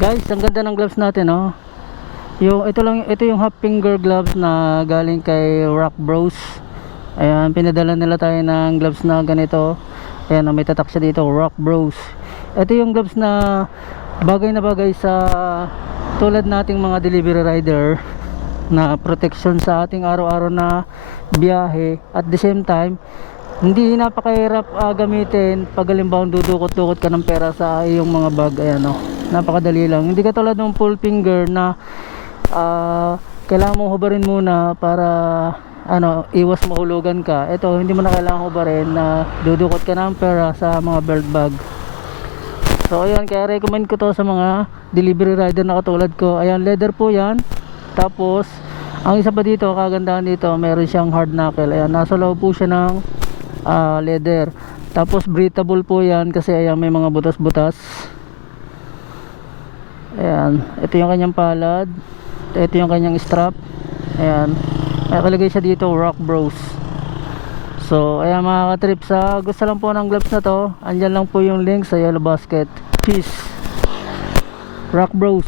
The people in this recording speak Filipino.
Guys, ang ganda ng gloves natin, oh. Ito yung half finger gloves na galing kay Rock Bros. Ayan, pinadala nila tayo ng gloves na ganito. Ayan, may tatak siya dito, Rock Bros. Ito yung gloves na bagay sa tulad nating mga delivery rider, na protection sa ating araw-araw na biyahe. At the same time, hindi napakahirap gamitin pag halimbawa dudukot-dukot ka ng pera sa iyong mga bag. Ayan, oh, napakadali lang. Hindi ka tulad ng full finger na kailangan mong hubarin muna para iwas mahulugan ka. Ito, hindi mo na kailangan hubarin na dudukot ka ng pera sa mga belt bag. So ayan, kaya recommend ko to sa mga delivery rider na katulad ko. Ayan, leather po yan. Tapos ang isa pa dito, kagandahan dito, meron siyang hard knuckle. Ayan, nasa loob po siya ng leather. Tapos breathable po yan kasi ayan, may mga butas-butas. Ayan, ito yung kanyang palad, ito yung kanyang strap. Ayan, nakalagay siya dito, Rock Bros. So ayan mga ka-trip, sa gusto lang po ng gloves na to, andyan lang po yung link sa Yellow Basket. Peace. Rock Bros.